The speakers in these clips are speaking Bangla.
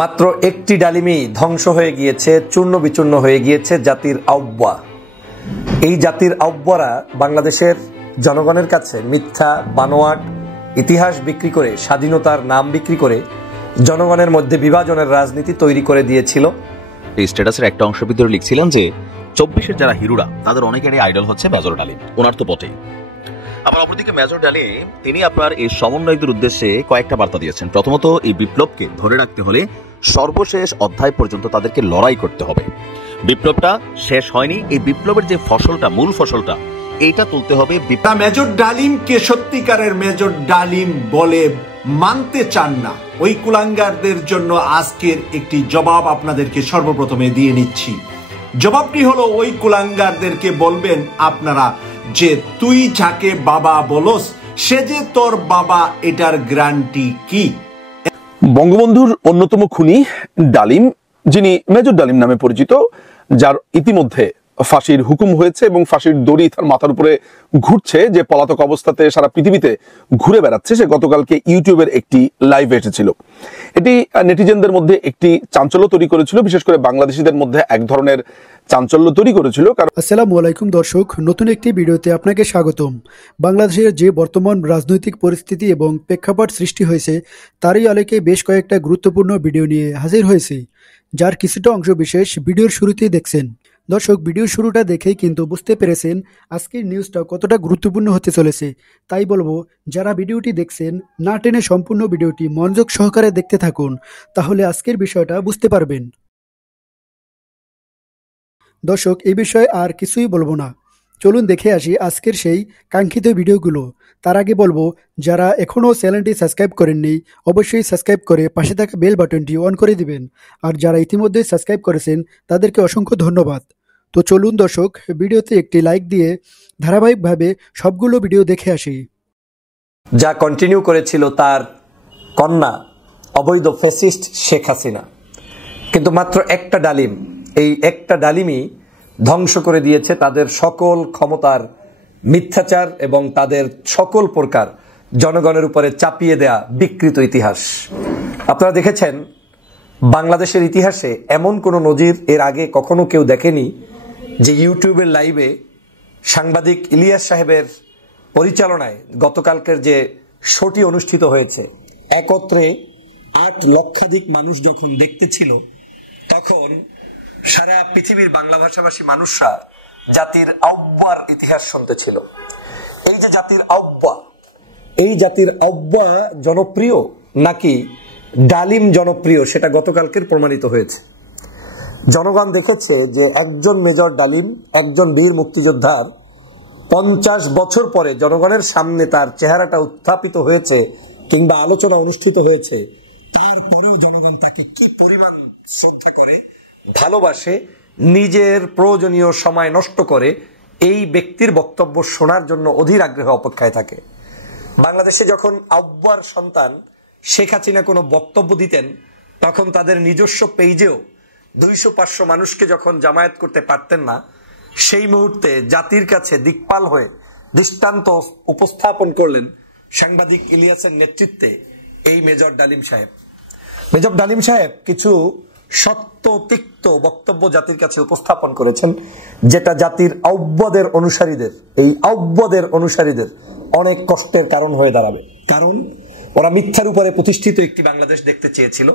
মাত্র একটি ডালিমই ধ্বংস হয়ে গিয়েছে, চূর্ণ বিচূর্ণ হয়ে গিয়েছে জাতির আহ্বা। এই জাতির আহ্বারা বাংলাদেশের জনগণের কাছে মিথ্যা বানোয়াট ইতিহাস বিক্রি করে, স্বাধীনতার নাম বিক্রি করে জনগণের মধ্যে বিভাজনের রাজনীতি তৈরি করে দিয়েছিল। এই স্ট্যাটাসের একটা অংশ ভিতরে লিখছিলেন যে 24-এর যারা হিরোরা তাদের অনেকেরই আইডল হচ্ছে মেজর ডালিম। ওনার তো বটেই। আবার অপরদিকে মেজর ডালিম তিনি আপনার এই সমন্বয়কদের উদ্দেশ্যে কয়েকটা বার্তা দিয়েছেন। প্রথমত, এই বিপ্লবকে ধরে রাখতে হলে সর্বশেষ অধ্যায় পর্যন্ত তাদেরকে লড়াই করতে হবে। বিপ্লবটা শেষ হয়নি, এই বিপ্লবের যে ফসলটা, মূল ফসলটা, এইটা তুলতে হবে। মেজর ডালিমকে সত্যিকারের মেজর ডালিম বলে মানতে চান না ওই কুলাঙ্গারদের জন্য আজকের একটি জবাব আপনাদেরকে সর্বপ্রথমে দিয়ে নিচ্ছি। জবাবটি হলো, ওই কুলাঙ্গারদেরকে বলবেন আপনারা যে তুই যাকে বাবা বলস সে যে তোর বাবা, এটার গ্যারান্টি কি? বঙ্গবন্ধুর অন্যতম খুনি ডালিম, যিনি মেজর ডালিম নামে পরিচিত, যার ইতিমধ্যে ফাঁসির হুকুম হয়েছে এবং ফাঁসির দড়ি তার মাথার উপরে ঘুরছে, যে পলাতক অবস্থাতে সারা পৃথিবীতে ঘুরে বেড়াচ্ছে, সে গতকালকে ইউটিউবের একটি লাইভে এসেছিল। এটি নেটিজেনদের মধ্যে একটি চাঞ্চল্য তৈরি করেছিল, বিশেষ করে বাংলাদেশিদের মধ্যে এক ধরনের চাঞ্চল্য তৈরি করেছিল। কারণ আসসালামু আলাইকুম দর্শক, নতুন একটি ভিডিওতে আপনাকে স্বাগতম। বাংলাদেশের যে বর্তমান রাজনৈতিক পরিস্থিতি এবং প্রেক্ষাপট সৃষ্টি হয়েছে তারই আলোকে বেশ কয়েকটা গুরুত্বপূর্ণ ভিডিও নিয়ে হাজির হয়েছে, যার কিছুটা অংশ বিশেষ ভিডিওর শুরুতেই দেখছেন। দর্শক, ভিডিওর শুরুটা দেখেই কিন্তু বুঝতে পেরেছেন আজকের নিউজটা কতটা গুরুত্বপূর্ণ হতে চলেছে। তাই বলবো, যারা ভিডিওটি দেখছেন না টেনে সম্পূর্ণ ভিডিওটি মনোযোগ সহকারে দেখতে থাকুন, তাহলে আজকের বিষয়টা বুঝতে পারবেন। দর্শক, এই বিষয়ে আর কিছুই বলবো না, চলুন দেখে আসি আজকের সেই কাঙ্ক্ষিত ভিডিওগুলো। তার আগে বলবো, যারা এখনও চ্যানেলটি সাবস্ক্রাইব করেননি অবশ্যই সাবস্ক্রাইব করে পাশে থাকা বেল বাটনটি অন করে দিবেন, আর যারা ইতিমধ্যে সাবস্ক্রাইব করেছেন তাদেরকে অসংখ্য ধন্যবাদ। তো চলুন দর্শক, ভিডিওতে একটি লাইক দিয়ে ধারাবাহিকভাবে সবগুলো ভিডিও দেখে আসি। যা কন্টিনিউ করেছিল তার কন্যা অবৈধ ফ্যাসিস্ট শেখ হাসিনা, কিন্তু মাত্র একটা ডালিম, এই একটা ডালিমই ধ্বংস করে দিয়েছে তাদের সকল ক্ষমতার মিথ্যাচার এবং তাদের সকল প্রকার জনগণের উপরে চাপিয়ে দেয়া বিকৃত ইতিহাস। আপনারা দেখেছেন বাংলাদেশের ইতিহাসে এমন কোনো নজির এর আগে কখনো কেউ দেখেনি যে ইউটিউবের লাইভে সাংবাদিক ইলিয়াস সাহেবের পরিচালনায় গতকালকের যে শোটি অনুষ্ঠিত হয়েছে, একত্রে 8 লক্ষাধিক মানুষ যখন দেখতে ছিল, তখন সারা পৃথিবীর বাংলা ভাষাভাষী মানুষরা জাতির আহ্বার ইতিহাস শুনতে ছিল। এই যে জাতির আহ্বা, এই জাতির আহ্বা জনপ্রিয় নাকি ডালিম জনপ্রিয়, সেটা গতকালকের প্রমাণিত হয়েছে। জনগণ দেখেছে যে একজন মেজর ডালিম, একজন বীর মুক্তিযোদ্ধার 50 বছর পরে জনগণের সামনে তার চেহারাটা উত্থাপিত হয়েছে কিংবা আলোচনা অনুষ্ঠিত হয়েছে, তারপরেও জনগণ তাকে কি পরিমাণ শ্রদ্ধা করে, ভালোবাসে, নিজের প্রয়োজনীয় সময় নষ্ট করে এই ব্যক্তির বক্তব্য শোনার জন্য অধীর আগ্রহে অপেক্ষায় থাকে। বাংলাদেশে যখন আহ্বার সন্তান শেখ হাসিনা কোনো বক্তব্য দিতেন, তখন তাদের নিজস্ব পেজেও 200-500 মানুষকে যখন জামায়াত করতে পারতেন না, সেই মুহূর্তে জাতির কাছে দিকপাল হয়ে দৃষ্টান্ত উপস্থাপন করলেন সাংবাদিক ইলিয়াসের নেতৃত্বে এই মেজর ডালিম সাহেব। মেজর ডালিম সাহেব কিছু সত্য তিক্ত বক্তব্য জাতির কাছে উপস্থাপন করেছেন, যেটা জাতির আহ্বাদের অনুসারীদের, এই আহ্বাদের অনুসারীদের অনেক কষ্টের কারণ হয়ে দাঁড়াবে। কারণ ওরা মিথ্যার উপরে প্রতিষ্ঠিত একটি বাংলাদেশ দেখতে চেয়েছিল,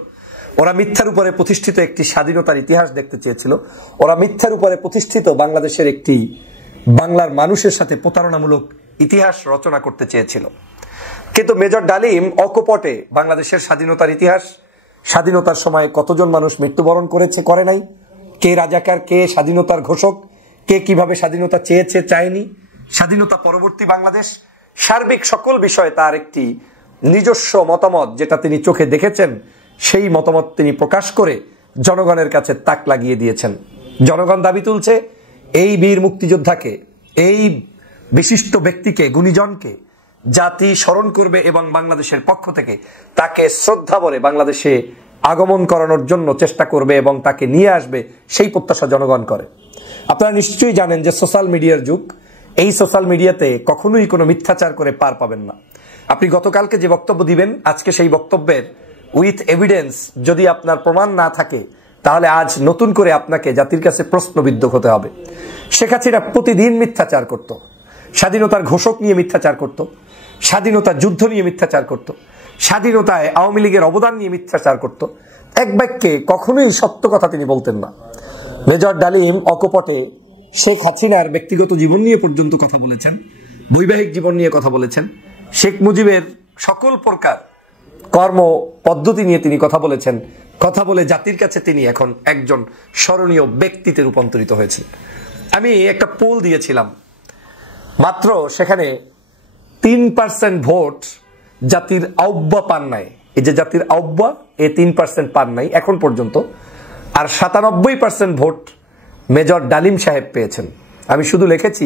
ওরা মিথ্যার উপরে প্রতিষ্ঠিত একটি স্বাধীনতার ইতিহাস দেখতে চেয়েছিল, ওরা মিথ্যার উপরে প্রতিষ্ঠিত বাংলাদেশের একটি বাংলার মানুষের সাথে প্রতারণামূলক ইতিহাস রচনা করতে চেয়েছিল। কিন্তু মেজর ডালিম অকপটে বাংলাদেশের স্বাধীনতার ইতিহাস, স্বাধীনতার সময় কতজন মানুষ মৃত্যুবরণ করেছে, করে নাই, কে রাজাকার, কে স্বাধীনতার ঘোষক, কে কিভাবে স্বাধীনতা চেয়েছে, চায়নি, স্বাধীনতা পরবর্তী বাংলাদেশ, সার্বিক সকল বিষয়ে তার একটি নিজস্ব মতামত, যেটা তিনি চোখে দেখেছেন, সেই মতামত তিনি প্রকাশ করে জনগণের কাছে তাক লাগিয়ে দিয়েছেন। জনগণ দাবি তুলছে এই বীর মুক্তিযোদ্ধাকে, এই বিশিষ্ট ব্যক্তিকে, গুণীজনকে জাতি স্মরণ করবে এবং বাংলাদেশের পক্ষ থেকে তাকে শ্রদ্ধা ভরে বাংলাদেশে আগমন করানোর জন্য চেষ্টা করবে এবং তাকে নিয়ে আসবে, সেই প্রত্যাশা জনগণ করে। আপনারা নিশ্চয়ই জানেন যে সোশ্যাল মিডিয়ার যুগ, এই সোশ্যাল মিডিয়াতে কখনোই কোনো মিথ্যাচার করে পার পাবেন না। আপনি গতকালকে যে বক্তব্য দিবেন, আজকে সেই বক্তব্যের উইথ এভিডেন্স যদি আপনার প্রমাণ না থাকে, তাহলে আজ নতুন করে আপনাকে জাতির কাছে প্রশ্নবিদ্ধ হতে হবে। শেখ হাসিনা প্রতিদিন মিথ্যাচার করত, স্বাধীনতার ঘোষক নিয়ে মিথ্যাচার করত, স্বাধীনতার যুদ্ধ নিয়ে মিথ্যাচার করত, স্বাধীনতায় আওয়ামী লীগের অবদান নিয়ে মিথ্যাচার করত। এক বাক্যে কখনোই সত্য কথা তিনি বলতেন না। মেজর ডালিম অকপটে শেখ হাসিনার ব্যক্তিগত জীবন নিয়ে পর্যন্ত কথা বলেছেন, বৈবাহিক জীবন নিয়ে কথা বলেছেন, শেখ মুজিবের সকল প্রকার কর্ম পদ্ধতি নিয়ে তিনি কথা বলেছেন। কথা বলে জাতির কাছে তিনি এখন একজন স্মরণীয় ব্যক্তিতে রূপান্তরিত হয়েছেন। আমি একটা পোল দিয়েছিলাম, মাত্র সেখানে 3% ভোট জাতির আহ্বা পান নাই। এই যে জাতির আহ্বা, এই 3% পান নাই এখন পর্যন্ত। আর 97% ভোট মেজর ডালিম সাহেব পেয়েছেন। আমি শুধু লিখেছি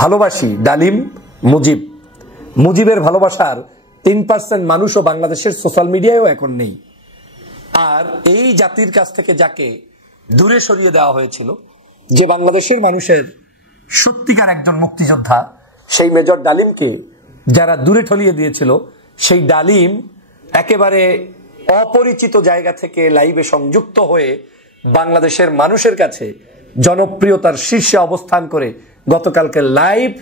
ভালোবাসি ডালিম মুজিব। মুজিবের ভালোবাসার 3% মানুষও বাংলাদেশের সোশ্যাল মিডিয়ায়ও এখন নেই। আর এই জাতির কাছ থেকে যাকে দূরে সরিয়ে দেওয়া হয়েছিল, যে বাংলাদেশের মানুষের সত্যিকার একজন মুক্তিযোদ্ধা, সেই মেজর ডালিমকে যারা দূরে ঠলিয়ে দিয়েছিল, সেই ডালিম একেবারে অপরিচিত জায়গা থেকে লাইভে সংযুক্ত হয়ে বাংলাদেশের মানুষের কাছে জনপ্রিয়তার শীর্ষে অবস্থান করে গতকালকে লাইভ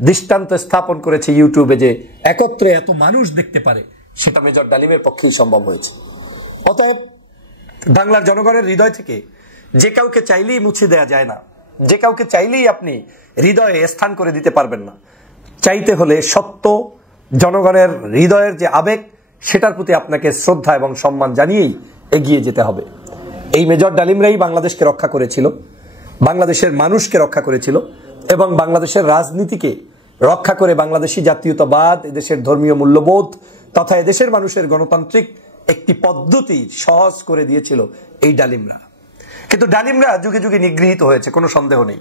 দৃষ্টান্ত স্থাপন করেছে ইউটিউবে, যে একত্রে এত মানুষ দেখতে পারে, সেটা মেজর ডালিমের পক্ষেই সম্ভব হয়েছে। অতএব বাংলার জনগণের হৃদয় থেকে যে কাউকে চাইলেই মুছে দেয়া যায় না, যে কাউকে চাইলেই আপনি হৃদয়ে স্থান করে দিতে পারবেন না। চাইতে হলে সত্য, জনগণের হৃদয়ের যে আবেগ, সেটার প্রতি আপনাকে শ্রদ্ধা এবং সম্মান জানিয়েই এগিয়ে যেতে হবে। এই মেজর ডালিমরাই বাংলাদেশকে রক্ষা করেছিল, বাংলাদেশের মানুষকে রক্ষা করেছিল এবং বাংলাদেশের রাজনীতিকে রক্ষা করে বাংলাদেশি জাতীয়তাবাদ, এদেশের ধর্মীয় মূল্যবোধ তথা এদেশের মানুষের গণতান্ত্রিক একটি পদ্ধতি সহজ করে দিয়েছিল এই ডালিমরা। কিন্তু ডালিমরা যুগে যুগে নিগৃহীত হয়েছে, কোনো সন্দেহ নেই।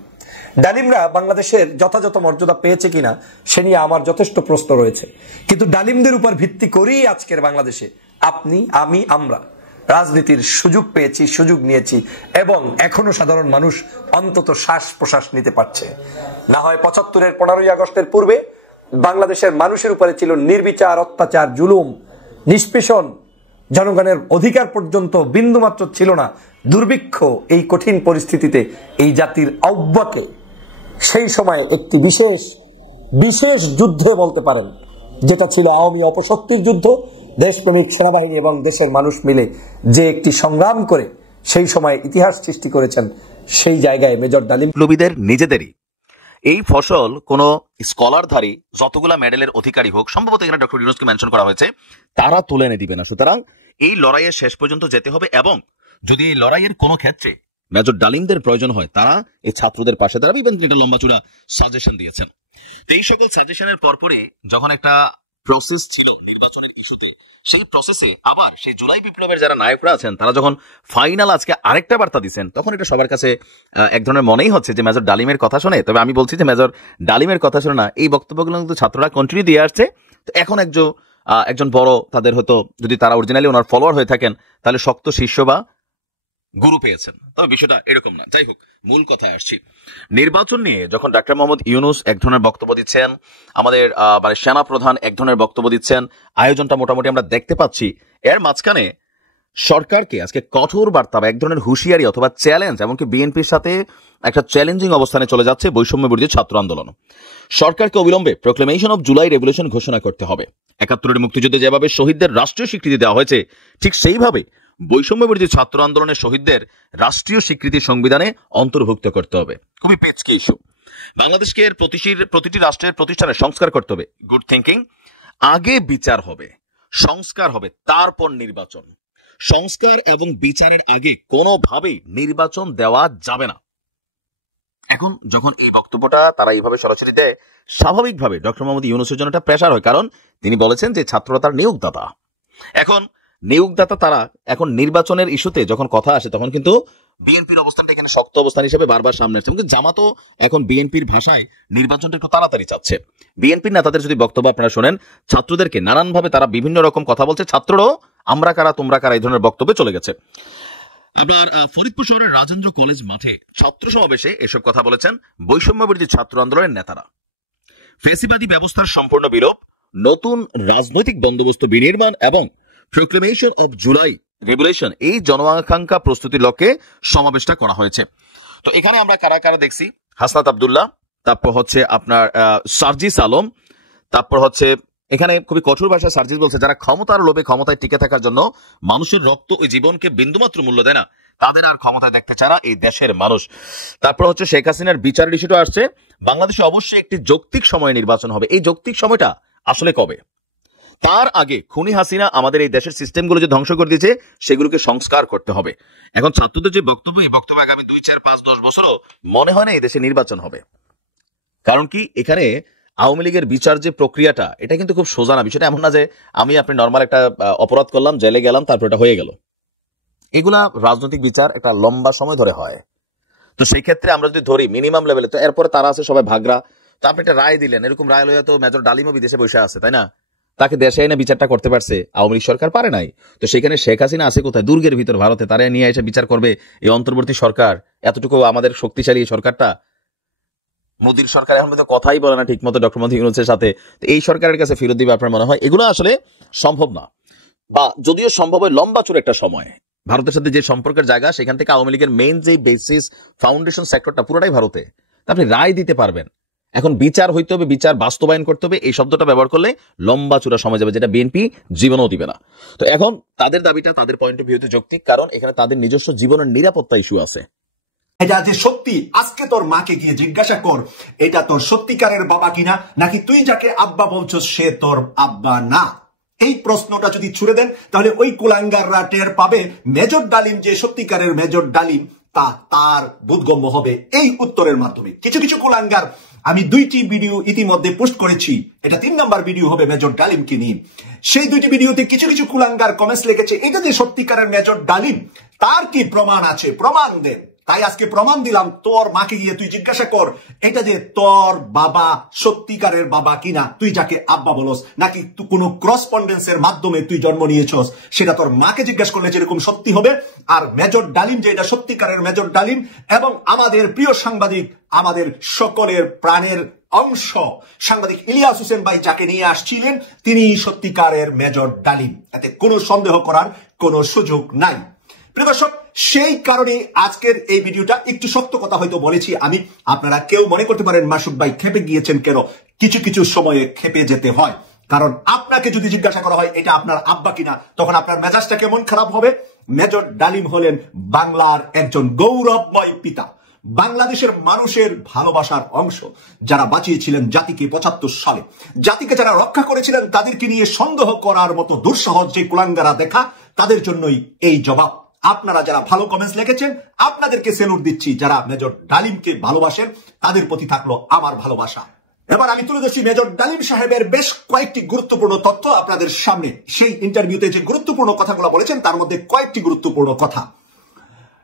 ডালিমরা বাংলাদেশের যথাযথ মর্যাদা পেয়েছে কিনা সে নিয়ে আমার যথেষ্ট প্রশ্ন রয়েছে। কিন্তু ডালিমদের উপর ভিত্তি করেই আজকের বাংলাদেশে আপনি, আমি, আমরা রাজনীতির সুযোগ পেয়েছি, সুযোগ নিয়েছি এবং এখনো সাধারণ মানুষ অন্তত শ্বাস প্রশ্বাস নিতে পারছে। না হয় ৭৫-এর 15ই আগস্টের পূর্বে বাংলাদেশের মানুষের উপরে ছিল নির্বিচার অত্যাচার, জুলুম, নিষ্পেষণ, জনগণের অধিকার পর্যন্ত বিন্দুমাত্র ছিল না। দুর্ভিক্ষ, এই কঠিন পরিস্থিতিতে এই জাতির আহ্বাকে সেই সময় একটি বিশেষ যুদ্ধে বলতে পারেন, যেটা ছিল আওয়ামী অপশক্তির যুদ্ধ। দেশপ্রেমিক সেনাবাহিনী এবং দেশের মানুষ মিলে যে একটি সংগ্রাম করে সেই সময় ইতিহাস সৃষ্টি করেছেন, সেই জায়গায় মেজর ডালিম বিপ্লবীদের নিজেদেরই এই ফসল কোন স্কলারধারী যতগুলা মেডেলের অধিকারী হোক, সম্ভবত এখানে ডক্টর ইউনূসকে মেনশন করা হয়েছে, তারা তুলে এনে দিবে না। সুতরাং এই লড়াইয়ের শেষ পর্যন্ত যেতে হবে এবং যদি এই লড়াইয়ের কোনো ক্ষেত্রে মেজর ডালিমদের প্রয়োজন হয়, তারা এই ছাত্রদের পাশে দাঁড়াবে। ইভেন এটা লম্বাচূড়া সাজেশন দিয়েছেন। তো এই সকল সাজেশনের পরপরই যখন একটা প্রসেস ছিল নির্বাচনের ইস্যুতে, সেই প্রসেসে আবার সেই জুলাই বিপ্লবের যারা নায়করা আছেন তারা যখন ফাইনাল আজকে আরেকটা বার্তা দিচ্ছেন, তখন এটা সবার কাছে এক ধরনের মনেই হচ্ছে যে মেজর ডালিমের কথা শুনে। তবে আমি বলছি যে মেজর ডালিমের কথা শুনে না, এই বক্তব্যগুলো কিন্তু ছাত্ররা কন্টিনিউ দিয়ে আসছে। তো এখন একজন বড়, তাদের হয়তো যদি তারা অরিজিনালি ওনার ফলোয়ার হয়ে থাকেন, তাহলে শক্ত শিষ্য বা গুরু পেয়েছেন। তবে বিষয়টা এরকম না। যাই হোক, মূল কথায় আসছি। নির্বাচন নিয়ে যখন ডক্টর মোহাম্মদ ইউনূস এক ধরনের বক্তব্য দিচ্ছেন, আমাদের সেনা প্রধান এক ধরনের বক্তব্য দিচ্ছেন, আয়োজনটা মোটামুটি আমরা দেখতে পাচ্ছি। এর মাঝখানে সরকারকে আজকে কঠোর বার্তা বা এক ধরনের হুঁশিয়ারি অথবা চ্যালেঞ্জ, এমনকি বিএনপির সাথে একটা চ্যালেঞ্জিং অবস্থানে চলে যাচ্ছে বৈষম্য বিরোধী ছাত্র আন্দোলন। সরকারকে অবিলম্বে প্রোক্লেমেশন অফ জুলাই রেভলিউশন ঘোষণা করতে হবে। ৭১-এর মুক্তিযুদ্ধে যেভাবে শহীদদের রাষ্ট্রীয় স্বীকৃতি দেওয়া হয়েছে, ঠিক সেইভাবে বৈষম্য বিরোধী ছাত্র আন্দোলনের শহীদদের রাষ্ট্রীয় স্বীকৃতি সংবিধানে অন্তর্ভুক্ত করতে হবে। খুবই পেচকি ইস্যু। বাংলাদেশকে প্রতিটি রাষ্ট্রের প্রতিষ্ঠানে সংস্কার করতে হবে। Good thinking. আগে বিচার হবে, সংস্কার হবে, তারপর নির্বাচন। সংস্কার এবং বিচারের আগে কোনোভাবেই নির্বাচন দেওয়া যাবে না। এখন যখন এই বক্তব্যটা তারা এইভাবে সরাসরি দেয়, স্বাভাবিকভাবে ডক্টর মোহাম্মদ ইউনূসের জন্য একটা প্রেশার হয়, কারণ তিনি বলেছেন যে ছাত্ররা তার নিয়োগদাতা। এখন নিয়োগদাতা তারা, এখন নির্বাচনের ইস্যুতে যখন কথা আসে, তখন কিন্তু বিএনপির অবস্থানটা এখানে শক্ত অবস্থান হিসেবে বারবার সামনে আসছে। কিন্তু জামাতও এখন বিএনপির ভাষায় নির্বাচনটা একটু তাড়াতাড়ি চাচ্ছে। বিএনপির নেতাদের যদি বক্তব্য আপনারা শোনেন, ছাত্রদেরকে নানানভাবে তারা বিভিন্ন রকম কথা বলছে। ছাত্ররাও আমরা কারা তোমরা কারা এই ধরনের বক্তব্যে চলে গেছে। আপনার ফরিদপুর শহরের রাজেন্দ্র কলেজ মাঠে ছাত্র সমাবেশে এসব কথা বলেছেন বৈষম্য বিরোধী ছাত্র আন্দোলনের নেতারা। ফেসিবাদী ব্যবস্থার সম্পূর্ণ বিলোপ, নতুন রাজনৈতিক বন্দোবস্ত বিনির্মাণ এবং প্রোক্লেমেশন অফ জুলাই রেগুলেশন, এই জনআকাঙ্ক্ষা প্রস্তুতির লক্ষ্যে সমাবেশটা করা হয়েছে। তো এখানে আমরা কারা কারা দেখছি, হাসনাত আব্দুল্লাহ, তারপর হচ্ছে আপনার সার্জিস আলম, তারপর হচ্ছে এখানে খুবই কঠোর ভাষায় সার্জিস বলছে যারা ক্ষমতার লোভে ক্ষমতায় টিকে থাকার জন্য মানুষের রক্ত ও জীবনকে বিন্দুমাত্র মূল্য দেয় না, তাদের আর ক্ষমতায় দেখতে চায় না এই দেশের মানুষ। তারপর হচ্ছে শেখ হাসিনার বিচার ইস্যুটা আসছে, বাংলাদেশে অবশ্যই একটি যৌক্তিক সময়ে নির্বাচন হবে। এই যৌক্তিক সময়টা আসলে কবে? তার আগে খুনি হাসিনা আমাদের এই দেশের সিস্টেমগুলো যে ধ্বংস করে দিয়েছে সেগুলোকে সংস্কার করতে হবে। এখন ছাত্রদের যে বক্তব্য, এই বক্তব্য আগামী 2, 4, 5, 10 বছরও মনে হয় না এই দেশে নির্বাচন হবে। কারণ কি, এখানে আওয়ামী লীগের বিচার যে প্রক্রিয়াটা, এটা কিন্তু খুব সোজা না। বিষয়টা এমন না যে আপনি নর্মাল একটা অপরাধ করলাম, জেলে গেলাম, তারপর এটা হয়ে গেল। এগুলা রাজনৈতিক বিচার একটা লম্বা সময় ধরে হয়। তো সেই ক্ষেত্রে আমরা যদি ধরি মিনিমাম লেভেলে, তো এরপরে তারা আছে সবাই ভাগরা। তো আপনি একটা রায় দিলেন, এরকম রায় লইয়া তো মেজর ডালিমও বিদেশে বসে আছে, তাই না? তাকে দেশে এনে বিচারটা করতে পারছে, আওয়ামী লীগ সরকার পারে নাই। তো সেখানে শেখ হাসিনা আছে কোথায়? দুর্গের ভিতর ভারতে। তারা নিয়ে এসে বিচার করবে এই অন্তর্বর্তী সরকার? এতটুকু আমাদের শক্তিশালী এই সরকারটা। মোদীর সরকার এখন পর্যন্ত কথাই বলে না ঠিক মতো ডক্টর মোদী ইউনূসের সাথে। তো এই সরকারের কাছে ফেরত দিবে আপনার মনে হয়? এগুলো আসলে সম্ভব না, বা যদিও সম্ভব হয় লম্বা চূড় একটা সময়। ভারতের সাথে যে সম্পর্কের জায়গা, সেখান থেকে আওয়ামী লীগের মেইন যে বেসিস ফাউন্ডেশন সেক্টরটা পুরোটাই ভারতে। আপনি রায় দিতে পারবেন, এখন বিচার হইতে হবে, বিচার বাস্তবায়ন করতে হবে। এই শব্দটা ব্যবহার করলে লম্বা চূড়া সময় যাবে, যেটা বিএনপি জীবনও দিবে না। তো এখন তাদের দাবিটা, তাদের পয়েন্ট অফ ভিউতে যৌক্তিক, কারণ এখানে তাদের নিজস্ব জীবনের নিরাপত্তা ইস্যু আছে। এটা যে সত্যি, আজকে তোর মাকে গিয়ে জিজ্ঞাসা কর এটা তোর সত্যিকারের বাবা কিনা, নাকি তুই যাকে আব্বা বলছস সে তোর আব্বা না। এই প্রশ্নটা যদি ছুড়ে দেন, তাহলে ওই কুলাঙ্গাররা টের পাবে মেজর ডালিম যে সত্যিকারের মেজর ডালিম, তা তার বোধগম্য হবে এই উত্তরের মাধ্যমে। কিছু কিছু কুলাঙ্গার, আমি 2টি ভিডিও ইতিমধ্যে পোস্ট করেছি, এটা 3 নাম্বার ভিডিও হবে মেজর ডালিমকে নিয়ে। সেই 2টি ভিডিওতে কিছু কিছু কুলাঙ্গার কমেন্টস লিখেছে এটা যে সত্যিকারের মেজর ডালিম, তার কি প্রমাণ আছে? প্রমাণ দেন। তাই আজকে প্রমাণ দিলাম, তোর মাকে গিয়ে তুই জিজ্ঞাসা কর এটা যে তোর বাবা সত্যিকারের বাবা কিনা, তুই যাকে আব্বা বলস, নাকি তুই কোনো করসপন্ডেন্সের মাধ্যমে তুই জন্ম নিয়েছস, সেটা তোর মাকে জিজ্ঞাসা করলে যেরকম সত্যি হবে। আর মেজর ডালিম যে এটা সত্যিকারের মেজর ডালিম, এবং আমাদের প্রিয় সাংবাদিক, আমাদের সকলের প্রাণের অংশ সাংবাদিক ইলিয়াস হোসেন ভাই যাকে নিয়ে আসছিলেন, তিনি সত্যিকারের মেজর ডালিম, এতে কোনো সন্দেহ করার কোনো সুযোগ নাই। প্রিয় দর্শক, সেই কারণে আজকের এই ভিডিওটা একটু শক্ত কথা হয়তো বলেছি আমি। আপনারা কেউ মনে করতে পারেন মাসুদ ভাই খেপে গিয়েছেন কেন? কিছু কিছু সময়ে খেপে যেতে হয়, কারণ আপনাকে যদি জিজ্ঞাসা করা হয় এটা আপনার আব্বা কিনা, তখন আপনার মেজাজটা কেমন খারাপ হবে। মেজর ডালিম হলেন বাংলার একজন গৌরবময় পিতা, বাংলাদেশের মানুষের ভালোবাসার অংশ, যারা বাঁচিয়েছিলেন জাতিকে 75 সালে, জাতিকে যারা রক্ষা করেছিলেন, তাদেরকে নিয়ে সন্দেহ করার মতো দুঃসাহস যে কুলাঙ্গারা দেখা, তাদের জন্যই এই জবাব। আপনারা যারা ভালো কমেন্টস লিখেছেন, আপনাদেরকে সেলুট দিচ্ছি। যারা মেজর ডালিমকে ভালোবাসেন, তাদের প্রতি থাকলো আমার ভালোবাসা। এবার আমি তুলে ধরছি মেজর ডালিম সাহেবের বেশ কয়েকটি গুরুত্বপূর্ণ তথ্য আপনাদের সামনে। সেই ইন্টারভিউতে যে গুরুত্বপূর্ণ কথাগুলো বলেছেন, তার মধ্যে কয়েকটি গুরুত্বপূর্ণ কথা।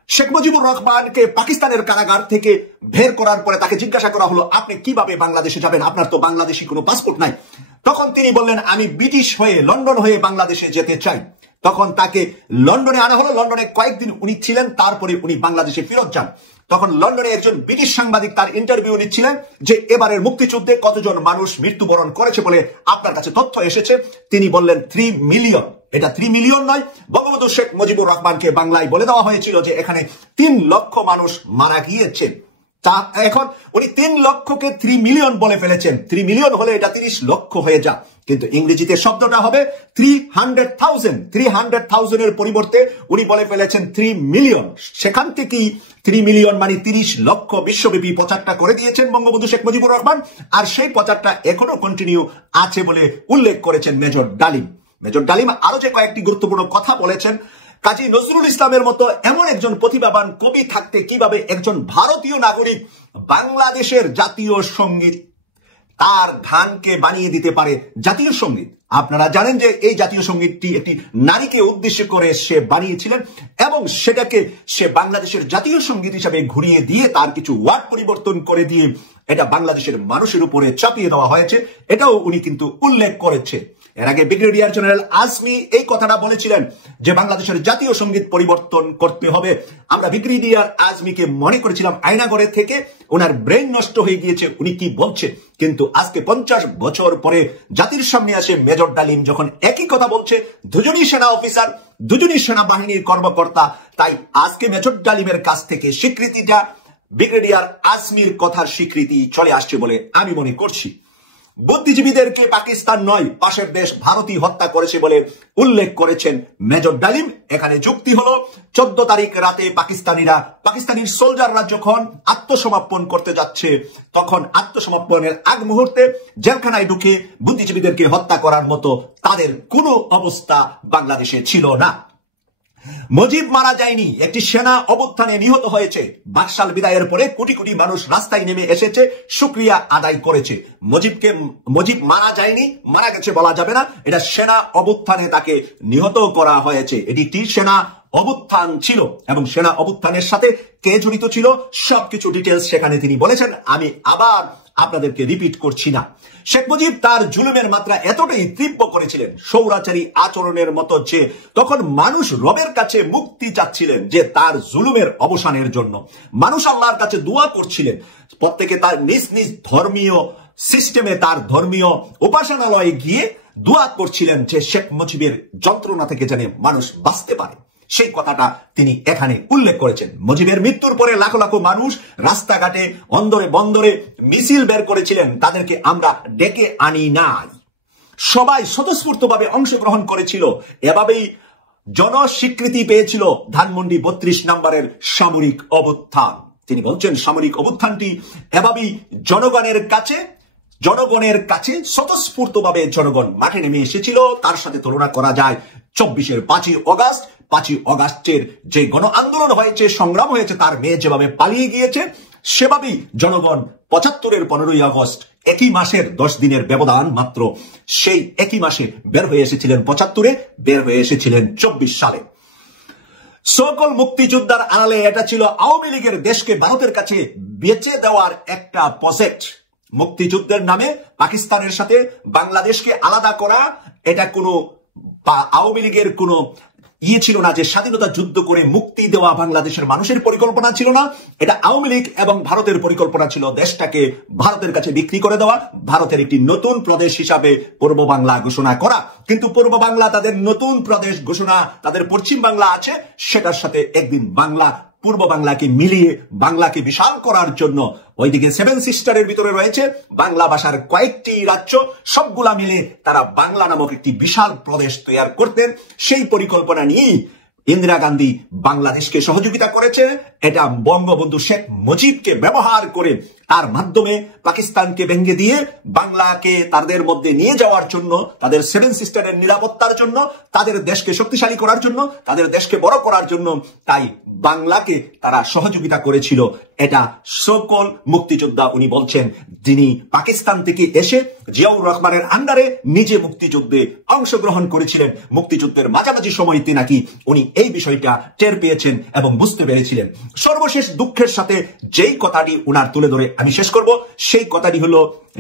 শেখ মুজিবুর রহমানকে পাকিস্তানের কারাগার থেকে বের করার পরে তাকে জিজ্ঞাসা করা হলো আপনি কিভাবে বাংলাদেশে যাবেন, আপনার তো বাংলাদেশি কোনো পাসপোর্ট নাই। তখন তিনি বললেন আমি ব্রিটিশ হয়ে, লন্ডন হয়ে বাংলাদেশে যেতে চাই। তখন তাকে লন্ডনে আনা হলো। লন্ডনে কয়েকদিন উনি ছিলেন, তারপরে উনি বাংলাদেশে ফেরত যান। তখন লন্ডনে একজন ব্রিটিশ সাংবাদিক তার ইন্টারভিউ নিচ্ছিলেন যে এবারের মুক্তিযুদ্ধে কতজন মানুষ মৃত্যুবরণ করেছে বলে আপনার কাছে তথ্য এসেছে। তিনি বললেন 3 মিলিয়ন। এটা 3 মিলিয়ন নয়, বঙ্গবন্ধু শেখ মুজিবুর রহমানকে বাংলায় বলে দেওয়া হয়েছিল যে এখানে 3 লক্ষ মানুষ মারা গিয়েছে। তা এখন উনি 3 লক্ষকে 3 মিলিয়ন বলে ফেলেছেন। 3 মিলিয়ন হলে এটা 30 লক্ষ হয়ে যা, কিন্তু ইংরেজিতে শব্দটা হবে 300,000। 300,000 এর পরিবর্তে উনি বলে ফেলেছেন 3 মিলিয়ন। সেখান থেকেই 3 মিলিয়ন মানে 30 লক্ষ বিশ্বব্যাপী প্রচারটা করে দিয়েছেন বঙ্গবন্ধু শেখ মুজিবুর রহমান। আর সেই প্রচারটা এখনো কন্টিনিউ আছে বলে উল্লেখ করেছেন মেজর ডালিম। মেজর ডালিম আরো যে কয়েকটি গুরুত্বপূর্ণ কথা বলেছেন, কাজী নজরুল ইসলামের মতো এমন একজন প্রতিভাবান কবি থাকতে কিভাবে একজন ভারতীয় নাগরিক বাংলাদেশের জাতীয় সঙ্গীত তার গানকে বানিয়ে দিতে পারে জাতীয় সঙ্গীত। আপনারা জানেন যে এই জাতীয় সঙ্গীতটি একটি নারীকে উদ্দেশ্য করে সে বানিয়েছিলেন, এবং সেটাকে সে বাংলাদেশের জাতীয় সঙ্গীত হিসাবে ঘুরিয়ে দিয়ে তার কিছু ওয়ার্ড পরিবর্তন করে দিয়ে এটা বাংলাদেশের মানুষের উপরে চাপিয়ে দেওয়া হয়েছে। এটাও উনি কিন্তু উল্লেখ করেছে। এর আগে ব্রিগেডিয়ার জেনারেল আজমি এই কথাটা বলেছিলেন যে বাংলাদেশের জাতীয় সঙ্গীত পরিবর্তন করতে হবে। আমরা ব্রিগেডিয়ার আজমিকে মনে করেছিলাম আয়নাগড়ে থেকে ওনার ব্রেন নষ্ট হয়ে গিয়েছে, উনি কি বলছে। কিন্তু আজকে 50 বছর পরে জাতির সামনে আসে মেজর ডালিম যখন একই কথা বলছে, দুজনই সেনা অফিসার, দুজনই সেনাবাহিনীর কর্মকর্তা, তাই আজকে মেজর ডালিমের কাছ থেকে স্বীকৃতিটা ব্রিগেডিয়ার আজমির কথার স্বীকৃতি চলে আসছে বলে আমি মনে করছি। বুদ্ধিজীবীদেরকে পাকিস্তান নয় পাশের দেশ ভারতই হত্যা করেছে বলে উল্লেখ করেছেন মেজর ডালিম। এখানে যুক্তি হলো 14 তারিখ রাতে পাকিস্তানি সোলজাররা যখন আত্মসমর্পণ করতে যাচ্ছে তখন আত্মসমর্পণের আগ মুহূর্তে জেলখানায় ঢুকে বুদ্ধিজীবীদেরকে হত্যা করার মতো তাদের কোনো অবস্থা বাংলাদেশে ছিল না। মুজিব মারা যায়নি, একটি সেনা অভ্যুত্থানে নিহত হয়েছে। বাকশাল বিদায়ের পরে কোটি কোটি মানুষ রাস্তায় নেমে এসেছে, শুকরিয়া আদায় করেছে। মুজিব মারা যায়নি, মারা গেছে বলা যাবে না, এটা সেনা অভ্যুত্থানে তাকে নিহত করা হয়েছে। এটি একটি সেনা অভ্যুত্থান ছিল এবং সেনা অভ্যুত্থানের সাথে কে জড়িত ছিল সবকিছু ডিটেলস সেখানে তিনি বলেছেন, আমি আবার আপনাদেরকে রিপিট করছি না। শেখ মুজিব তার জুলুমের মাত্রা এতটাই তীব্র করেছিলেন, স্বৈরাচারী আচরণের মতো, যে তখন মানুষ রবের কাছে মুক্তি চাচ্ছিলেন যে তার জুলুমের অবসানের জন্য। মানুষ আল্লাহর কাছে দোয়া করছিলেন, প্রত্যেকে তার নিজ নিজ ধর্মীয় সিস্টেমে, তার ধর্মীয় উপাসনালয়ে গিয়ে দোয়া করছিলেন যে শেখ মুজিবের যন্ত্রণা থেকে যেন মানুষ বাঁচতে পারে। সেই কথাটা তিনি এখানে উল্লেখ করেছেন। মুজিবের মৃত্যুর পরে লাখো লাখো মানুষ রাস্তাঘাটে, অন্দরে বন্দরে মিছিল বের করেছিলেন, তাদেরকে আমরা ডেকে আনি নাই, সবাই স্বতঃস্ফূর্তভাবে অংশগ্রহণ করেছিল। এভাবেই জনস্বীকৃতি পেয়েছিল ধানমন্ডি 32 নম্বরের সামরিক অভ্যুত্থান। তিনি বলছেন সামরিক অভ্যুত্থানটি এভাবেই জনগণের কাছে স্বতঃস্ফূর্তভাবে জনগণ মাঠে নেমে এসেছিল। তার সাথে তুলনা করা যায় 24-এর 5ই অগাস্টের যে গণ আন্দোলন হয়েছে, সংগ্রাম হয়েছে, তার মেয়ে যেভাবে পালিয়ে গিয়েছে, সেভাবেই জনগণ 75-এর 15ই আগস্ট, একই মাসের 10 দিনের ব্যবধান মাত্র, সেই একই মাসে বের হয়ে এসেছিলেন 75-এ, বের হয়ে এসেছিলেন 24 সালে। সকল মুক্তিযোদ্ধার আড়ালে এটা ছিল আওয়ামী লীগের দেশকে ভারতের কাছে বেচে দেওয়ার একটা প্রজেক্ট। মুক্তিযুদ্ধের নামে পাকিস্তানের সাথে বাংলাদেশকে আলাদা করা, এটা কোনো আওয়ামী লীগের কোনো ছিল না, যে স্বাধীনতা যুদ্ধ করে মুক্তি দেওয়া বাংলাদেশের মানুষের পরিকল্পনা ছিল না। এটা আওয়ামী লীগ এবং ভারতের পরিকল্পনা ছিল দেশটাকে ভারতের কাছে বিক্রি করে দেওয়া, ভারতের একটি নতুন প্রদেশ হিসাবে পূর্ব বাংলা ঘোষণা করা। কিন্তু পূর্ব বাংলা তাদের নতুন প্রদেশ ঘোষণা, তাদের পশ্চিম বাংলা আছে, সেটার সাথে একদিন পূর্ব বাংলাকে মিলিয়ে বাংলাকে বিশাল করার জন্য, ওইদিকে 7 সিস্টারের ভিতরে রয়েছে বাংলা ভাষার কয়েকটি রাজ্য, সবগুলা মিলে তারা বাংলা নামক একটি বিশাল প্রদেশ তৈরি করতেন। সেই পরিকল্পনা নিয়ে ইন্দিরা গান্ধী বাংলাদেশকে সহযোগিতা করেছে। এটা বঙ্গবন্ধু শেখ মুজিবকে ব্যবহার করে তার মাধ্যমে পাকিস্তানকে ভেঙে দিয়ে বাংলাকে তাদের মধ্যে নিয়ে যাওয়ার জন্য, তাদের 7 সিস্টারের নিরাপত্তার জন্য, তাদের দেশকে শক্তিশালী করার জন্য, তাদের দেশকে বড় করার জন্য, তাই বাংলাকে তারা সহযোগিতা করেছিল। এটা সকল মুক্তিযোদ্ধা উনি বলছেন, যিনি পাকিস্তান থেকে এসে জিয়াউর রহমানের আন্ডারে নিজে মুক্তিযুদ্ধে অংশগ্রহণ করেছিলেন। মুক্তিযুদ্ধের মাঝামাঝি সময়তে নাকি উনি এই বিষয়টা টের পেয়েছেন এবং বুঝতে পেরেছিলেন। সর্বশেষ দুঃখের সাথে যেই কথাটি উনার তুলে ধরে আমি শেষ করব, সেই কথাটি হলো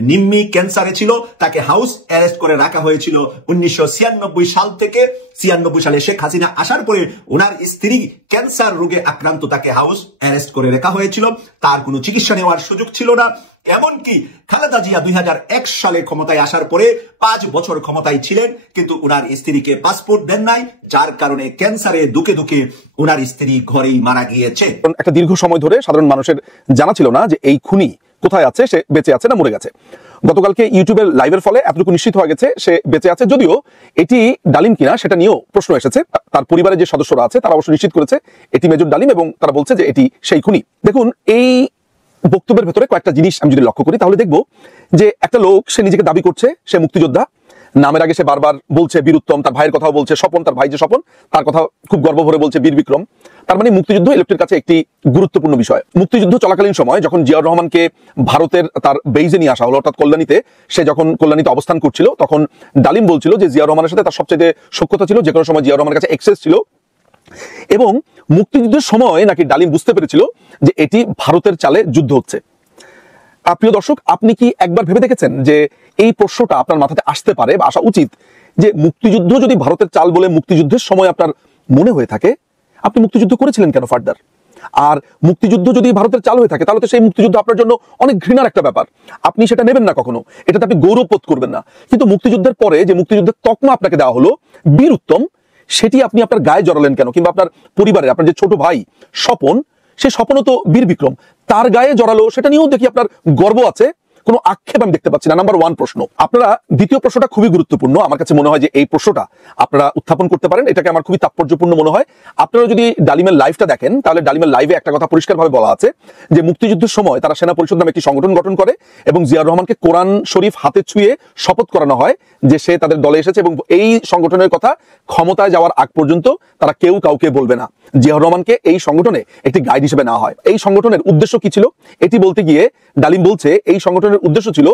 নিম্মি ক্যান্সারে ছিল, তাকে হাউস অ্যারেস্ট করে রাখা হয়েছিল 1996 সাল থেকে। 96 সালে শেখ হাসিনা আসার পরে ওনার স্ত্রী ক্যান্সার রোগে আক্রান্ত, তাকে হাউস অ্যারেস্ট করে রাখা হয়েছিল, তার কোনো চিকিৎসা নেওয়ার সুযোগ ছিল না। এমনকি খালেদা জিয়া 2001 সালে ক্ষমতায় আসার পরে 5 বছর ক্ষমতায় ছিলেন, কিন্তু উনার স্ত্রীকে পাসপোর্ট দেন নাই, যার কারণে ক্যান্সারে দুকে দুকে উনার স্ত্রী ঘরেই মারা গিয়েছে। একটা দীর্ঘ সময় ধরে সাধারণ মানুষের জানা ছিল না যে এই খুনি কোথায় আছে, সে বেঁচে আছে না মরে গেছে। গতকালকে ইউটিউবের লাইভের ফলে এতটুকু নিশ্চিত হয়ে গেছে সে বেঁচে আছে, যদিও এটি ডালিম কিনা সেটা নিয়েও প্রশ্ন এসেছে। তার পরিবারের যে সদস্যরা আছে তারা অবশ্য নিশ্চিত করেছে এটি মেজর ডালিম, এবং তারা বলছে যে এটি সেই খুনি। দেখুন, এই বক্তব্যের ভেতরে কয়েকটা জিনিস আমি যদি লক্ষ্য করি তাহলে দেখবো যে একটা লোক, সে নিজেকে দাবি করছে সে মুক্তিযোদ্ধা, নামের আগে সে বারবার বলছে বীরুত্তম, তার ভাইয়ের কথাও বলছে, স্বপন, তার ভাই যে স্বপন, তার কথা খুব গর্ব ভরে বলছে বীর বিক্রম। তার মানে মুক্তিযুদ্ধ এই লোকটির কাছে একটি গুরুত্বপূর্ণ বিষয়। মুক্তিযুদ্ধ চলাকালীন সময় যখন জিয়াউর রহমানকে ভারতের তার বেইজে নিয়ে আসা হলো, অর্থাৎ কল্যাণীতে, সে যখন কল্যাণীতে অবস্থান করছিল, তখন ডালিম বলছিল যে জিয়াউর রহমানের সাথে তার সবচেয়ে সখ্যতা ছিল, যে কোনো সময় জিয়াউর রহমানের কাছে এক্সেস ছিল, এবং মুক্তিযুদ্ধের সময় নাকি ডালিম বুঝতে পেরেছিল যে এটি ভারতের চালে যুদ্ধ হচ্ছে। প্রিয় দর্শক, আপনি কি একবার ভেবে দেখেছেন যে এই প্রশ্নটা আপনার মাথাতে আসতে পারে বা আসা উচিত যে মুক্তিযুদ্ধ যদি ভারতের চাল বলে মুক্তিযুদ্ধের সময় আপনার মনে হয়ে থাকে, আপনি মুক্তিযুদ্ধ করেছিলেন কেন ফার্দার? আর মুক্তিযুদ্ধ যদি ভারতের চাল হয়ে থাকে তাহলে তো সেই মুক্তিযুদ্ধ আপনার জন্য অনেক ঘৃণার একটা ব্যাপার, আপনি সেটা নেবেন না কখনো, এটাতে আপনি গৌরববোধ করবেন না। কিন্তু মুক্তিযুদ্ধের পরে যে মুক্তিযুদ্ধের তকমা আপনাকে দেওয়া হলো বীর উত্তম, সেটি আপনি আপনার গায়ে জড়ালেন কেন? কিংবা আপনার পরিবারের আপনার যে ছোট ভাই স্বপন, সে স্বপনও তো বীর বিক্রম, তার গায়ে জড়ালো, সেটা নিয়েও দেখি আপনার গর্ব আছে, কোনো আক্ষেপ আমি দেখতে পাচ্ছি না। নাম্বার 1 প্রশ্ন। আপনারা দ্বিতীয় প্রশ্নটা খুবই গুরুত্বপূর্ণ, আমার কাছে মনে হয় যে এই প্রশ্নটা আপনারা উত্থাপন করতে পারেন, এটাকে আমার খুবই তাৎপর্যপূর্ণ মনে হয়। আপনারা যদি ডালিমের লাইভটা দেখেন তাহলে ডালিমের লাইভে একটা কথা পরিষ্কারভাবে বলা আছে যে মুক্তিযুদ্ধের সময় তারা সেনা পরিষদ নামে একটি সংগঠন গঠন করে এবং জিয়াউর রহমানকে কোরআন শরীফ হাতে ছুঁয়ে শপথ করানো হয় যে সে তাদের দলে এসেছে এবং এই সংগঠনের কথা ক্ষমতায় যাওয়ার আগ পর্যন্ত তারা কেউ কাউকে বলবে না। জিয়াউর রহমানকে এই সংগঠনে একটি গাইড হিসেবে নেওয়া হয়। এই সংগঠনের উদ্দেশ্য কি ছিল এটি বলতে গিয়ে ডালিম বলছে এই সংগঠনের উদ্দেশ্য ছিল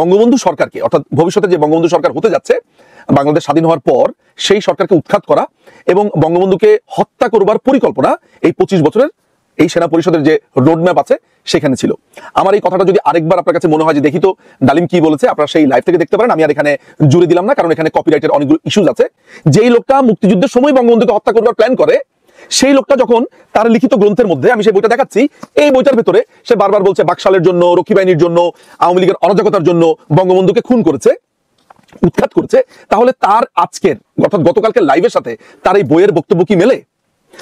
বঙ্গবন্ধু সরকারকে, অর্থাৎ ভবিষ্যতে যে বঙ্গবন্ধু সরকার হতে যাচ্ছে বাংলাদেশ স্বাধীন হওয়ার পর, সেই সরকারকে উৎখাত করা এবং বঙ্গবন্ধুকে হত্যা করবার পরিকল্পনা এই 25 বছরের এই সেনা পরিষদের যে রোডম্যাপ আছে সেখানে ছিল। আমার এই কথাটা যদি আরেকবার আপনার কাছে মনে হয় যে দেখি তো ডালিম কি বলেছে, আপনারা সেই লাইভ থেকে দেখতে পারেন, আমি আর এখানে জুড়ে দিলাম না, কারণ এখানে কপিরাইটের অনেকগুলো ইস্যুজ আছে। যেই লোকটা মুক্তিযুদ্ধের সময় বঙ্গবন্ধুকে হত্যা করবার প্ল্যান করে, সেই লোকটা যখন তার লিখিত গ্রন্থের মধ্যে, আমি সেই বইটা দেখাচ্ছি, এই বইটার ভেতরে সে বারবার বলছে বাকশালের জন্য, রক্ষী বাহিনীর জন্য, আওয়ামী লীগের অরাজকতার জন্য বঙ্গবন্ধুকে খুন করেছে, উৎখাত করেছে, তাহলে তার আজকের অর্থাৎ গতকালকের লাইভের সাথে তার এই বইয়ের বক্তব্য কি মেলে?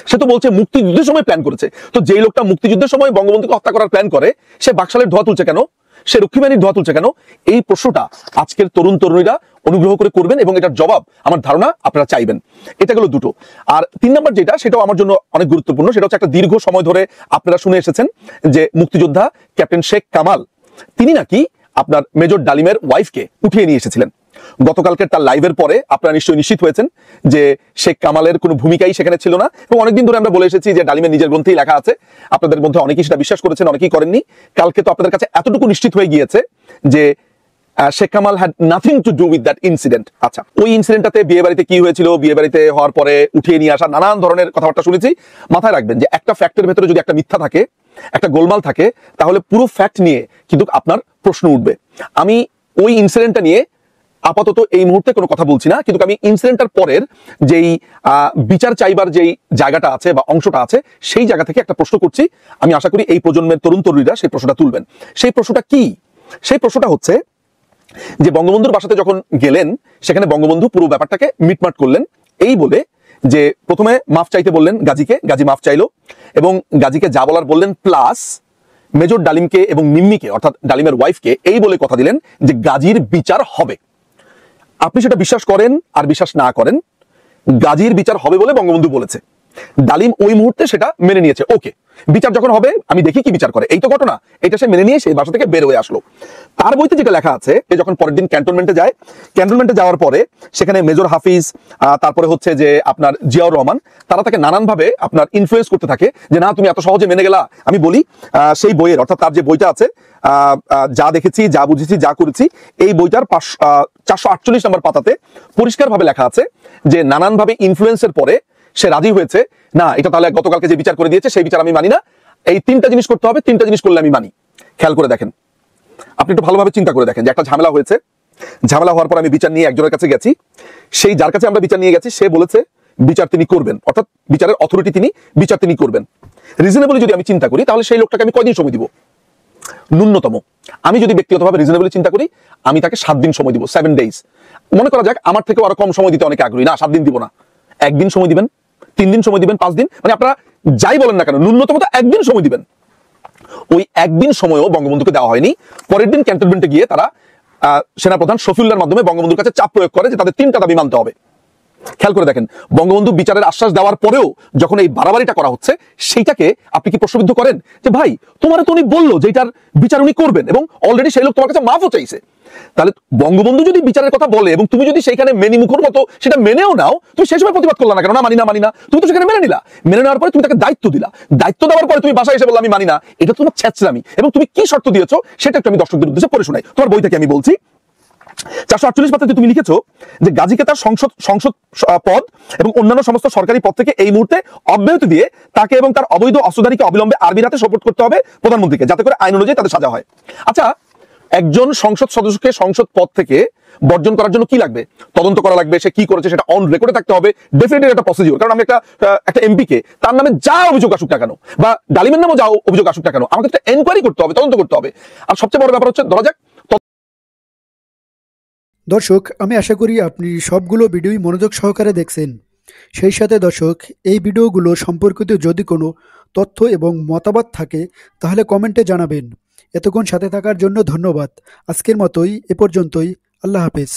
সে তো বলছে মুক্তিযুদ্ধের সময় প্ল্যান করেছে। তো যেই লোকটা মুক্তিযুদ্ধের সময় বঙ্গবন্ধুকে হত্যা করার প্ল্যান করে, সে বাকশালের ধোয়া তুলছে কেন? সে রক্ষী বাহিনীর ধোয়া তুলছে কেন? এই প্রশ্নটা আজকের তরুণ তরুণীরা অনুগ্রহ করে করবেন এবং এটার জবাব আমার ধারণা আপনারা চাইবেন। এটা গেল দুটো। আর 3 নম্বর যেটা, সেটাও আমার জন্য অনেক গুরুত্বপূর্ণ, সেটা হচ্ছে একটা দীর্ঘ সময় ধরে আপনারা শুনে এসেছেন যে মুক্তিযোদ্ধা ক্যাপ্টেন শেখ কামাল তিনি নাকি আপনার মেজর ডালিমের ওয়াইফকে উঠিয়ে নিয়ে এসেছিলেন। গতকালকের তার লাইভের পরে আপনারা নিশ্চয়ই নিশ্চিত হয়েছেন যে শেখ কামালের কোনো ভূমিকাই সেখানে ছিল না এবং অনেকদিন ধরে আমরা বলে এসেছি যে ডালিমের নিজের গ্রন্থেই লেখা আছে। আপনাদের মধ্যে অনেকেই সেটা বিশ্বাস করেছেন, অনেকেই করেননি। কালকে তো আপনাদের কাছে এতটুকু নিশ্চিত হয়ে গিয়েছে যে Sheikh Kamal had nothing to do with that incident. আচ্ছা, ওই ইনসিডেন্টটাতে বিয়ে বাড়িতে কি হয়েছিল, বিয়ে বাড়িতে হওয়ার পরে উঠিয়ে নিয়ে আসা নানান ধরনের কথাবার্তা শুনেছি। মাথায় রাখবেন যে একটা ফ্যাক্টের ভেতরে যদি একটা মিথ্যা থাকে, একটা গোলমাল থাকে, তাহলে পুরো ফ্যাক্ট নিয়ে কিন্তু আপনার প্রশ্ন উঠবে। আমি ওই ইনসিডেন্টটা নিয়ে আপাতত এই মুহূর্তে কোনো কথা বলছি না, কিন্তু আমি ইনসিডেন্টটার পরের যেই বিচার চাইবার যেই জায়গাটা আছে বা অংশটা আছে, সেই জায়গা থেকে একটা প্রশ্ন করছি। আমি আশা করি এই প্রজন্মের তরুণ তরুণীরা সেই প্রশ্নটা তুলবেন। সেই প্রশ্নটা কি? সেই প্রশ্নটা হচ্ছে যে বঙ্গবন্ধুর বাসাতে যখন গেলেন, সেখানে বঙ্গবন্ধু পুরো ব্যাপারটাকে মিটমাট করলেন এই বলে যে প্রথমে মাফ চাইতে বললেন গাজীকে, গাজী মাফ চাইলো এবং গাজীকে যা বলার বললেন, প্লাস মেজর ডালিমকে এবং মিম্মিকে অর্থাৎ ডালিমের ওয়াইফকে এই বলে কথা দিলেন যে গাজীর বিচার হবে। আপনি সেটা বিশ্বাস করেন আর বিশ্বাস না করেন, গাজীর বিচার হবে বলে বঙ্গবন্ধু বলেছে। ডালিম ওই মুহূর্তে সেটা মেনে নিয়েছে। ওকে, বিচার যখন হবে আমি দেখি কি বিচার করে, এই তো ঘটনা। এটা সে মেনে নিয়ে সেই বাসা থেকে বের হয়ে আসলো। তার বইতে যেটা লেখা আছে, যখন পরের দিন ক্যান্টনমেন্টে যায়, ক্যান্টনমেন্টে যাওয়ার পরে সেখানে মেজর হাফিজ, তারপরে হচ্ছে যে আপনার জিয়াউর রহমান, তারা তাকে নানানভাবে আপনার ইনফ্লুয়েন্স করতে থাকে যে না তুমি এত সহজে মেনে গেলা। আমি বলি সেই বইয়ের অর্থাৎ তার যে বইটা আছে, যা দেখেছি, যা বুঝেছি, যা করেছি, এই বইটার 448 নম্বর পাতাতে পরিষ্কারভাবে লেখা আছে যে নানানভাবে ইনফ্লুয়েন্সের পরে সে রাজি হয়েছে, না এটা তাহলে গতকালকে যে বিচার করে দিয়েছে সেই বিচার আমি মানি না, এই 3টা জিনিস করতে হবে, 3টা জিনিস করলে আমি মানি। খেয়াল করে দেখেন, আপনি একটু ভালোভাবে চিন্তা করে দেখেন যে একটা ঝামেলা হয়েছে, ঝামেলা হওয়ার পর আমি বিচার নিয়ে একজনের কাছে গেছি, সেই যার কাছে আমরা বিচার নিয়ে গেছি সে বলেছে বিচার তিনি করবেন, অর্থাৎ বিচারের অথরিটি তিনি, বিচার তিনি করবেন। রিজনেবলি যদি আমি চিন্তা করি তাহলে সেই লোকটাকে আমি কয়দিন সময় দিব? ন্যূনতম আমি যদি ব্যক্তিগতভাবে রিজনেবলি চিন্তা করি, আমি তাকে 7 দিন সময় দিব, 7 days। মনে করা যাক আমার থেকেও আরো কম সময় দিতে অনেকে আগ্রহী, না 7 দিন দিব না, 1 দিন সময় দিবেন, 3 দিন সময় দিবেন, 5 দিন, মানে আপনারা যাই বলেন না কেন ন্যূনতম তো 1 দিন সময় দিবেন। ওই 1 দিন সময়ও বঙ্গবন্ধুকে দেওয়া হয়নি। পরের দিন ক্যান্টনমেন্টে গিয়ে তারা সেনাপ্রধান শফিউল্লাহর মাধ্যমে বঙ্গবন্ধুর কাছে চাপ প্রয়োগ করে যে তাদের 3টা দাবি মানতে হবে। খেয়াল করে দেখেন, বঙ্গবন্ধু বিচারের আশ্বাস দেওয়ার পরেও যখন এই বাড়াবাড়িটা করা হচ্ছে, সেইটাকে আপনি কি প্রশ্নবিদ্ধ করেন যে ভাই তোমার তো উনি বললো যে এটার বিচার উনি করবেন এবং অলরেডি সেই লোক তোমার কাছে মাফও চাইছে। তাহলে বঙ্গবন্ধু যদি বিচারের কথা বলে এবং তুমি যদি সেইখানে মেনিমুখের মতো সেটা মেনেও নাও, তুমি সেই সময় প্রতিবাদ করলা না কেন? না মানি না, মানি না, তুমি তো সেখানে মেনে নিলা। মেনে নেওয়ার পরে তুমি তাকে দায়িত্ব দিলা, দায়িত্ব দেওয়ার পরে তুমি বাসায় এসে বললা আমি মানি না, এটা তোমার ছ্যাঁচড়ামি। এবং তুমি কি শর্ত দিয়েছো সেটা একটু আমি দর্শকদের উদ্দেশ্যে পড়ে শোনাই, তোমার বই থেকে আমি বলছি। 448 পাতাতে তুমি লিখেছো যে গাজীকে তার সংসদ পদ এবং অন্যান্য সমস্ত সরকারি পদ থেকে এই মুহূর্তে অব্যাহতি দিয়ে তাকে এবং তার অবৈধ অস্ত্রধারীকে অবিলম্বে আরবির হাতে সোপর্দ করতে হবে প্রধানমন্ত্রীকে, যাতে করে আইন অনুযায়ী তাদের সাজা হয়। আচ্ছা, একজন সংসদ সদস্যকে সংসদ পদ থেকে বর্জন করার জন্য কি লাগবে? তদন্ত করা লাগবে, সে কি করেছে সেটা অন রেকর্ডে থাকতে হবে, ডেফিনেটলি একটা প্রসিডিউর। কারণ আমি একটা এমপিকে তার নামে যা অভিযোগ আসুক না কেন, বা ডালিমের নামে যা অভিযোগ আসুক না কেন, আমাকে একটা এনকোয়ারি করতে হবে, তদন্ত করতে হবে। আর সবচেয়ে বড় ব্যাপার হচ্ছে, ধরা যাক দর্শক, আমি আশা করি আপনি সবগুলো ভিডিওই মনোযোগ সহকারে দেখছেন। সেই সাথে দর্শক, এই ভিডিওগুলো সম্পর্কিত যদি কোনো তথ্য এবং মতামত থাকে তাহলে কমেন্টে জানাবেন। এতক্ষণ সাথে থাকার জন্য ধন্যবাদ। আজকের মতোই এ পর্যন্তই। আল্লাহ হাফেজ।